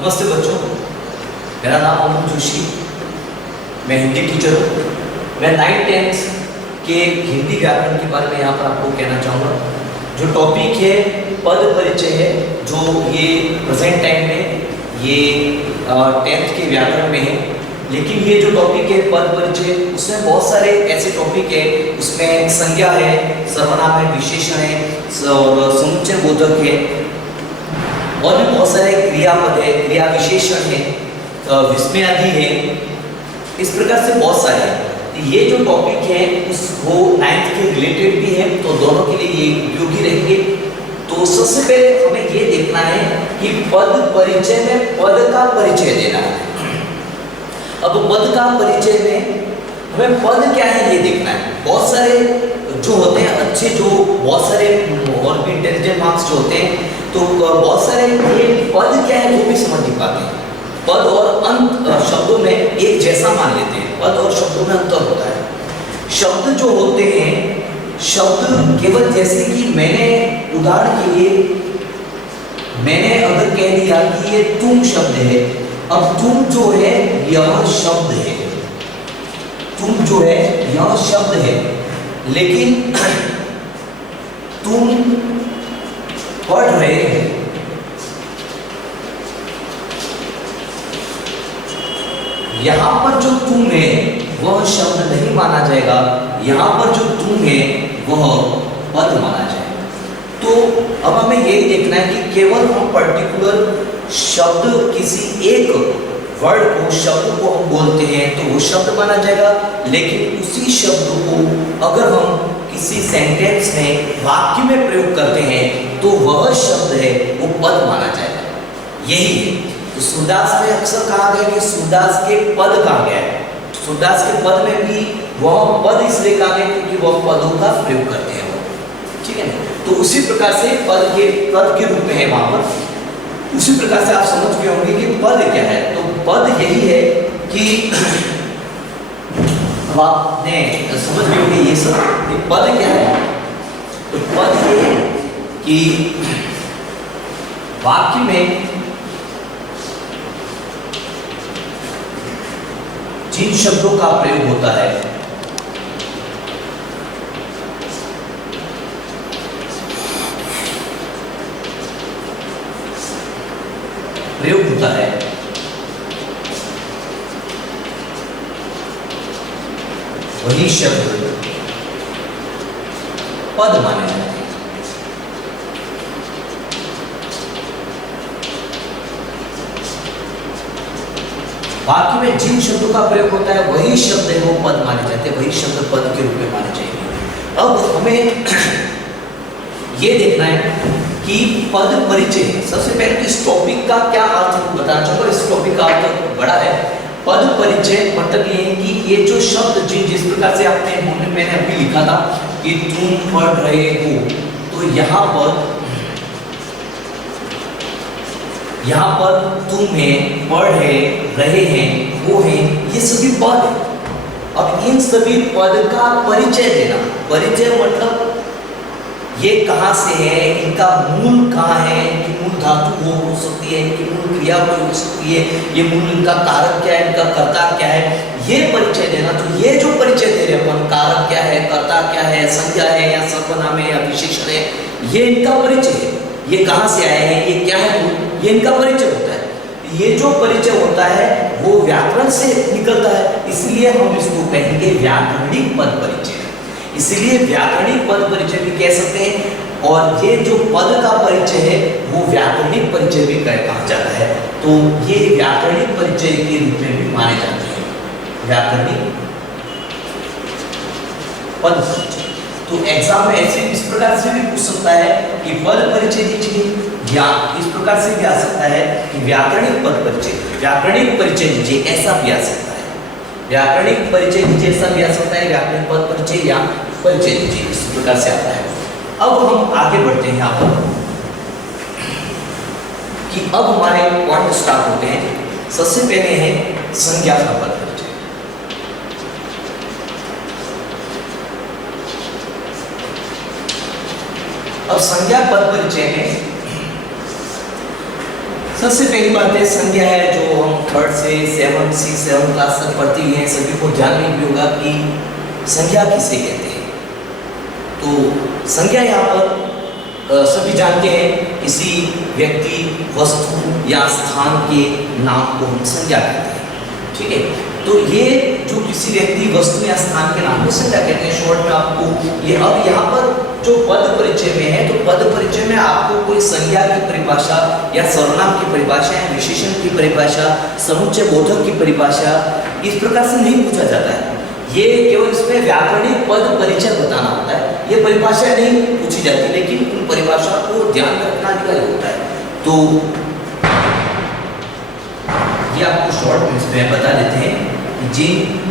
नमस्ते बच्चों, मेरा नाम अमन जोशी, मैं हिंदी टीचर हूँ। मैं 9th-10th के हिंदी व्याकरण के बारे में यहाँ पर आपको कहना चाहूँगा। जो टॉपिक है पद परिचय है, जो ये प्रेजेंट टाइम में ये 10th के व्याकरण में है। लेकिन ये जो टॉपिक है पद परिचय, उसमें बहुत सारे ऐसे टॉपिक है। उसमें संज्ञा है, सर्वनाम है, विशेषण है और समुच्चय बोधक है और भी बहुत सारे क्रियापद है, क्रिया विशेषण है, विस्मयादि है। इस प्रकार से बहुत सारे हैं। ये जो टॉपिक है उस वो 9th के रिलेटेड भी है, तो दोनों के लिए ये उपयोगी रहेंगे। तो सबसे पहले हमें ये देखना है कि पद परिचय में पद का परिचय देना है। अब पद का परिचय में हमें पद क्या है ये देखना है। बहुत सारे जो होते हैं अच्छे, जो बहुत सारे और भी इंटेलिजेंट मार्क्स जो होते हैं, तो बहुत सारे ये पद क्या है वो भी समझ नहीं पाते हैं। पद और अंत शब्दों में एक जैसा मान लेते हैं, पद और शब्दों में अंतर होता है। शब्द जो होते हैं, शब्द केवल जैसे कि मैंने उदाहरण के लिए मैंने अगर कह दिया कि ये तुम शब्द है, अब तुम जो है यह शब्द है, तुम जो है यह शब्द है, लेकिन तुम पढ़ रहे हैं। यहां पर जो तुम है वह शब्द नहीं माना जाएगा, यहां पर जो तुम है वह पद माना जाएगा। तो अब हमें यही देखना है कि केवल हम पर्टिकुलर शब्द, किसी एक वर्ड को, शब्द को हम बोलते हैं तो वो शब्द माना जाएगा। लेकिन उसी शब्द को अगर हम किसी सेंटेंस में, वाक्य में प्रयोग करते हैं तो वह शब्द है वो पद माना जाएगा। यही है। तो सूरदास में अक्सर कहा गया कि सूरदास के पद कहा गया है। सूरदास के पद में भी वह पद इसलिए कहा गया क्योंकि वह पदों का प्रयोग करते हैं वो, ठीक है ना। तो उसी प्रकार से पद के रूप में है वहां पर। उसी प्रकार से आप समझ गए होंगे कि पद क्या है। तो पद यही है कि आपने समझ गए होंगे ये सब। पद क्या है? तो पद ये है कि वाक्य में जिन शब्दों का प्रयोग होता है, वही शब्द पद माने जाते हैं। वाक्य में जिन शब्दों का प्रयोग होता है वही शब्द है वो पद माने जाते हैं, वही शब्द पद के रूप में माने जाएंगे। अब हमें ये देखना है कि पद परिचय, सबसे पहले इस टॉपिक का क्या अर्थ बताना चाहूंगा। इस टॉपिक का अर्थ बड़ा है। पद परिचय मतलब ये है कि ये जो शब्द जिस प्रकार से मैंने अभी लिखा था कि तुम पढ़ रहे हो, तो यहाँ पर तुम्हें, पढ़ रहे हैं, वो है, ये सभी पद है। अब इन सभी पद का परिचय देना। परिचय मतलब ये कहाँ से है, इनका मूल कहाँ है, इनकी मूल धातु हो सकती है, इनकी मूल क्रिया हो सकती है, ये मूल, इनका कारक क्या है, इनका कर्ता क्या है, ये परिचय देना। तो ये जो परिचय दे रहे अपन, कारक क्या है, कर्ता क्या है, संज्ञा है या सर्वनाम है या विशेषण है, ये इनका परिचय है। ये कहाँ से आए हैं, ये क्या है, ये इनका परिचय होता है। ये जो परिचय होता है वो व्याकरण से निकलता है, इसलिए हम इसको कहेंगे व्याकरणिक पद परिचय। इसलिए व्याकरणिक पद परिचय भी कह सकते हैं, और ये जो पद का परिचय है वो व्याकरणिक परिचय भी कहा जाता है। तो ये व्याकरणिक परिचय के रूप में भी माने जाते हैं, व्याकरणिक पद परिचय। तो एग्जाम में ऐसे इस प्रकार से भी पूछ सकता है कि पद परिचय दीजिए, या इस प्रकार से भी आ सकता है कि व्याकरणिक पद परिचय, व्याकरणिक परिचय दीजिए, ऐसा भी आ सकता है। व्याकरणिक परिचय दीजिए ऐसा भी आ सकता है, व्याकरणिक पद परिचय या परिचय दीजिए, इस प्रकार से आता है। अब हम आगे बढ़ते हैं यहाँ पर कि अब हमारे पॉइंट स्टार्ट होते हैं। सबसे पहले है संज्ञा का पद परिचय। अब संज्ञा पद परिचय में सबसे पहली बात है संज्ञा है, जो हम थर्ड से सेवन क्लास तक पढ़ती हैं, सभी को ध्यान में भी होगा कि संज्ञा किसे कहते हैं। तो संज्ञा यहाँ पर सभी जानते हैं, किसी व्यक्ति, वस्तु या स्थान के नाम को हम संज्ञा कहते हैं। ठीक है, तो ये जो किसी व्यक्ति, वस्तु या स्थान के नाम को संज्ञा कहते हैं शॉर्ट में आपको ये। अब यहाँ पर जो पद परिचय में है, तो पद परिचय में आपको कोई संज्ञा की परिभाषा या सर्वनाम की परिभाषा या विशेषण की परिभाषा, समुच्चय बोधक की परिभाषा इस प्रकार से नहीं पूछा जाता है। ये केवल इसमें व्याकरणिक पद परिचय बताना होता है, ये परिभाषा नहीं पूछी जाती, लेकिन उन परिभाषा को ध्यान में रखना अनिवार्य होता है। तो ये आपको शॉर्ट में इसमें बता देते हैं कि जिन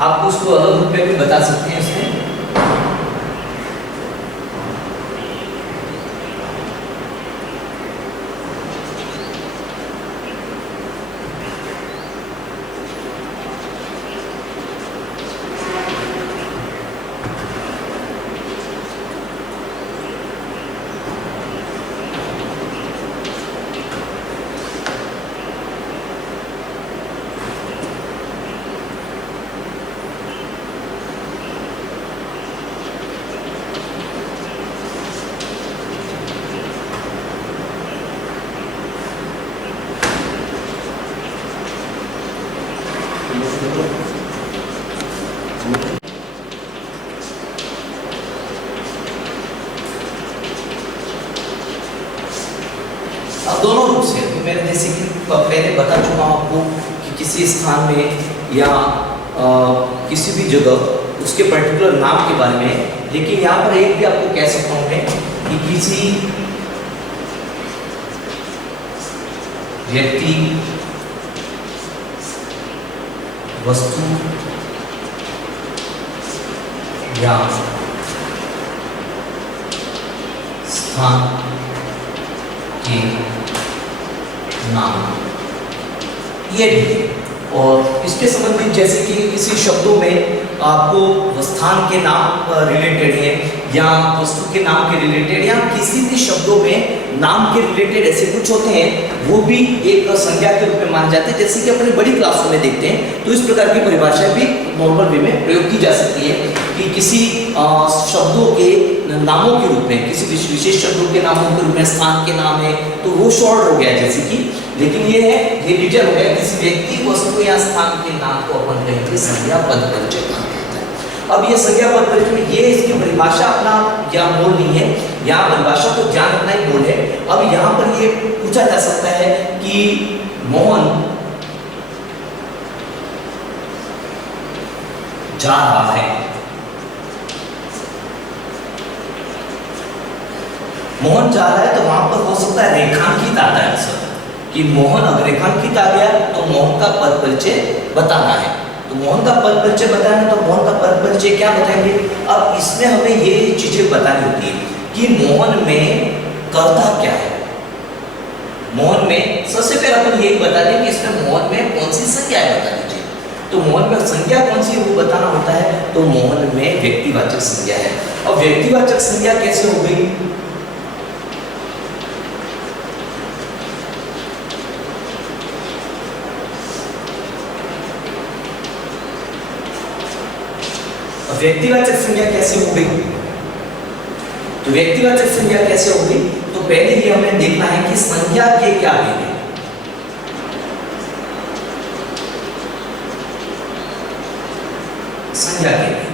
आप उसको अलग रूप में भी बता सकते हैं इसमें। अब दोनों रूप से, तो मैंने जैसे कि पहले बता चुका हूँ आपको कि किसी स्थान में या किसी भी जगह उसके पर्टिकुलर नाम के बारे में, लेकिन यहाँ पर एक भी आपको कह सकता हूँ मैं कि किसी व्यक्ति, वस्तु या स्थान के नाम ये भी। और इसके संबंधित जैसे कि किसी शब्दों में आपको स्थान के नाम रिलेटेड है या वस्तु के नाम के रिलेटेड या किसी भी शब्दों में नाम के रिलेटेड ऐसे कुछ होते हैं, वो भी एक संज्ञा के रूप में माने जाते हैं। जैसे कि अपने बड़ी क्लासों में देखते हैं, तो इस प्रकार की परिभाषा भी नॉर्मल वे में प्रयोग की जा सकती है कि किसी शब्दों के नामों के रूप में, किसी विशेष शब्दों के नामों के रूप में स्थान के नाम है, तो वो शॉर्ट हो गया जैसे कि। लेकिन ये है, ये डिटेल हो गया किसी व्यक्ति, वस्तु या स्थान के नाम को अपन कहेंगे संज्ञा पद परिचय कहा जाता है। अब ये संज्ञा पद परिचय में ये इसकी परिभाषा अपना या मोल नहीं है, यहाँ परिभाषा को ध्यान रखना ही मोल है। अब यहाँ पर ये पूछा जा सकता है कि मोहन जा रहा है, मोहन जा रहा है, तो वहां पर हो सकता है रेखांकित आता है अक्सर कि मोहन अगर रेखांकित आ गया तो मोहन का पद परिचय बताना है। तो मोहन का पद परिचय बताना है, तो मोहन का पद परिचय क्या बताएंगे। अब इसमें हमें ये चीजें बतानी होती है कि मोहन में कर्ता क्या है। मोहन में सबसे पहले अपन यही बता दें कि इसमें मोहन में कौन सी संज्ञा है बता दीजिए। तो मोहन में संज्ञा कौन सी है वो बताना होता है, तो मोहन में व्यक्तिवाचक संज्ञा है। अब व्यक्तिवाचक संज्ञा कैसे हो गई, व्यक्तिवाचक संज्ञा कैसे हो गई। तो व्यक्तिवाचक संज्ञा कैसे हो गई, तो पहले ही हमें देखना है कि संज्ञा के क्या भेद है। संज्ञा के भेद,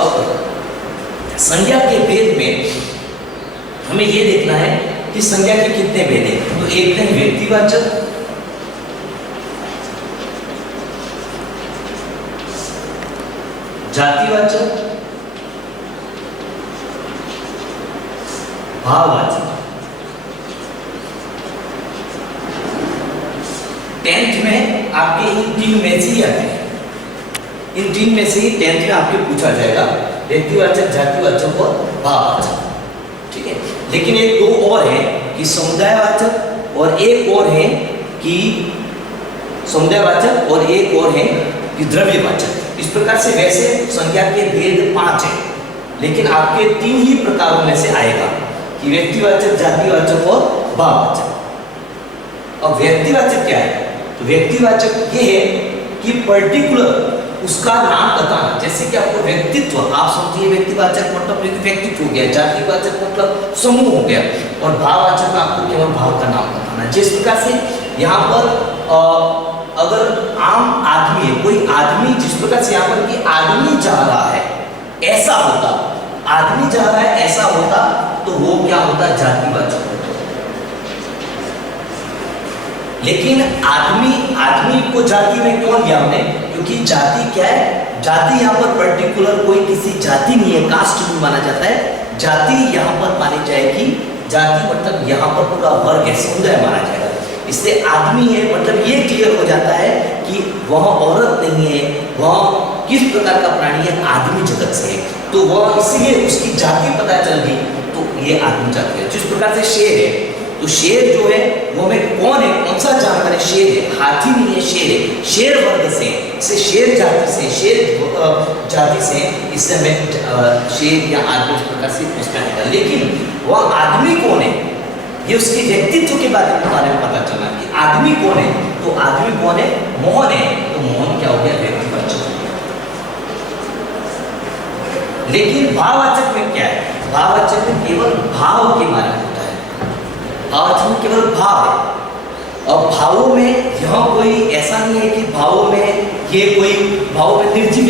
अब संज्ञा के भेद में हमें यह देखना है कि संज्ञा के कितने भेद हैं। तो एक है व्यक्तिवाचक, जातिवाचक, भाववाचक। 10th में आपके इन तीन में से ही आते हैं, इन तीन में से ही 10th में आपके पूछा जाएगा। व्यक्तिवाचक, जातिवाचक और भाववाचक, ठीक है। लेकिन एक दो और है कि समुदायवाचक और एक और है कि समुदायवाचक और एक और है कि द्रव्यवाचक। इस प्रकार से वैसे संज्ञा के भेद 5 है, लेकिन आपके 3 ही प्रकारों में से आएगा कि व्यक्तिवाचक, जातिवाचक और भाववाचक। अब व्यक्तिवाचक क्या है? तो व्यक्तिवाचक ये है कि पर्टिकुलर उसका नाम बताना, जैसे कि आपको व्यक्तित्व, आप समझिए व्यक्तिवाचक मतलब व्यक्तित्व हो गया, जातिवाचक मतलब समूह हो गया, और भाववाचक आपको केवल भाव का नाम बताना। जिस प्रकार से यहाँ पर अगर आम आदमी है, कोई आदमी, जिस प्रकार से यहाँ पर कि आदमी जा रहा है ऐसा होता, आदमी जा रहा है ऐसा होता, तो वो क्या होता? जातिवाचक होता। लेकिन आदमी को जाति में क्यों लिया हमने? क्योंकि जाति क्या है? जाति यहाँ पर पर्टिकुलर कोई किसी जाति नहीं है, कास्ट नहीं माना जाता है। जाति यहाँ पर मानी जाएगी, जाति मतलब यहाँ पर पूरा वर्ग है, समुदाय माना जाएगा। इससे आदमी है मतलब ये क्लियर हो जाता है कि वह औरत नहीं है, वह किस प्रकार का प्राणी है, आदमी जगत से है, तो वह इसलिए उसकी जाति पता चल गई, तो ये आदमी जाति है। जिस प्रकार से शेर है, तो शेर जो है वो में कौन है, कौन सा जानवर है? शेर है, हाथी नहीं है, शेर है। शेर वर्ग से शेर जाति से, शेर जाति से, इससे हमें शेर या आदमी इस प्रकार से पूछना है। लेकिन वह आदमी कौन है, ये उसके व्यक्तित्व के बारे में पता चला कि आदमी कौन है। तो आदमी कौन है? मोहन है। तो मोहन क्या हो गया? व्यक्तिवाचक। लेकिन भाववाचक में क्या है? भाववाचक में केवल भाव के बारे में होता है, भाववाचक में केवल भाव है। और भावों में यह कोई ऐसा नहीं है कि भावों में ये कोई, भावों में निर्जीव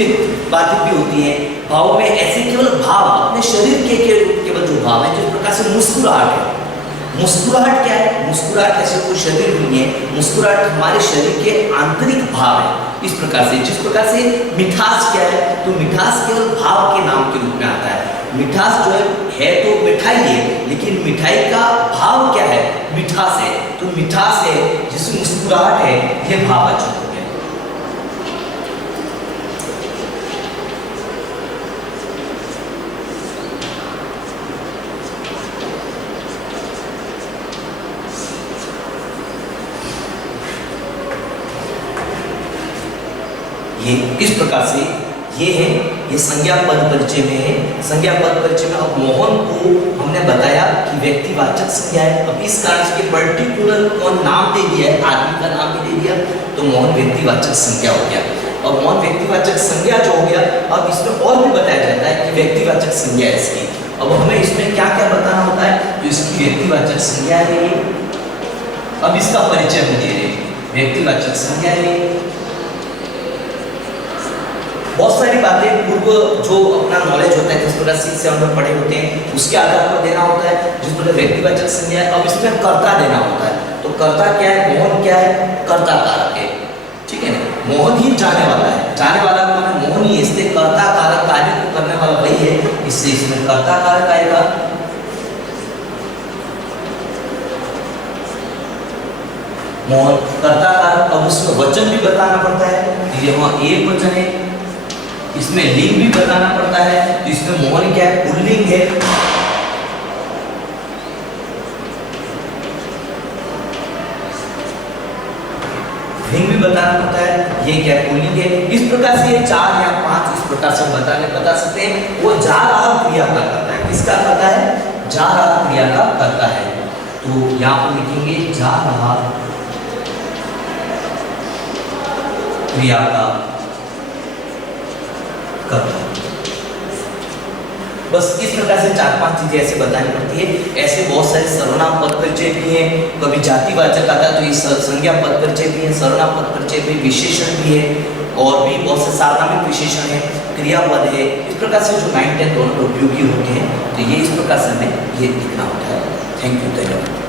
बातें भी होती हैं। भावों में ऐसे केवल भाव, अपने शरीर के केवल जो भाव है, जिस प्रकार से मुस्कुराहट है। मुस्कुराहट क्या है? मुस्कुराहट ऐसे कोई शरीर नहीं है, मुस्कुराहट हमारे शरीर के आंतरिक भाव है। इस प्रकार से, जिस प्रकार से मिठास क्या है? तो मिठास केवल भाव के नाम के रूप में आता है। मिठास जो है तो मिठाई है, लेकिन मिठाई का भाव क्या है? मिठास है। तो मिठास है, जिसमें मुस्कुराहट है, यह भाववाचक हो गया। ये इस प्रकार से ये है, ये संज्ञा पद परिचय में है। संज्ञा पद परिचय में अब मोहन को हमने बताया कि व्यक्तिवाचक संज्ञा है। अब इस कारण से पर्टिकुलर कौन नाम दे दिया है, आदमी का नाम भी दे दिया, तो मोहन व्यक्तिवाचक संज्ञा हो गया। और मोहन व्यक्तिवाचक संज्ञा जो हो गया, अब इसमें और भी बताया जाता है कि व्यक्तिवाचक संज्ञा है इसकी। अब हमें इसमें क्या क्या बताना होता है? तो इसकी व्यक्तिवाचक संज्ञा है। अब इसका परिचय हम दे रहे हैं। व्यक्तिवाचक संज्ञा है, बहुत सारी बातें पूर्व जो अपना नॉलेज होता है, जिस प्रकार से हम लोग पढ़े होते हैं, उसके आधार पर देना होता है। जिस प्रकार व्यक्तिवाचक संज्ञा है, अब इसमें कर्ता देना होता है। तो कर्ता क्या है? मोहन क्या है? कर्ता कारक है, ठीक है ना। मोहन ही जाने वाला है, जाने वाला कौन है? मोहन ही, इसलिए कर्ता कारक कार्य को करने वाला वही है, इसलिए इसमें कर्ता कारक आएगा। मोहन कर्ता कारक। अब उसमें वचन भी बताना पड़ता है, ये वहाँ एक वचन है, इसमें लिंग भी बताना पड़ता है। तो इसमें मोहन क्या है? पुल्लिंग है। लिंग भी बताना पड़ता है, ये क्या है? पुल्लिंग है। इस प्रकार से ये 4 या 5 इस प्रकार से बता सकते हैं। वो जा रहा क्रिया का करता है, किसका करता है? जा रहा क्रिया का करता है। तो यहाँ पर लिखेंगे जा रहा क्रिया का करता। बस इस प्रकार से 4-5 चीजें ऐसे बतानी पड़ती है। ऐसे बहुत सारे सर्वनाम पद परिचय भी हैं, कभी जातिवाचक आता है तो ये संज्ञा पद परिचय भी है, सर्वनाम पद परिचय भी, विशेषण भी है, और भी बहुत से सार्वनामिक विशेषण है, क्रियापद है। इस प्रकार से जो 9, 10 दोनों उपयोगी होते हैं। तो ये इस प्रकार से हमें ये लिखना होता है। Thank you.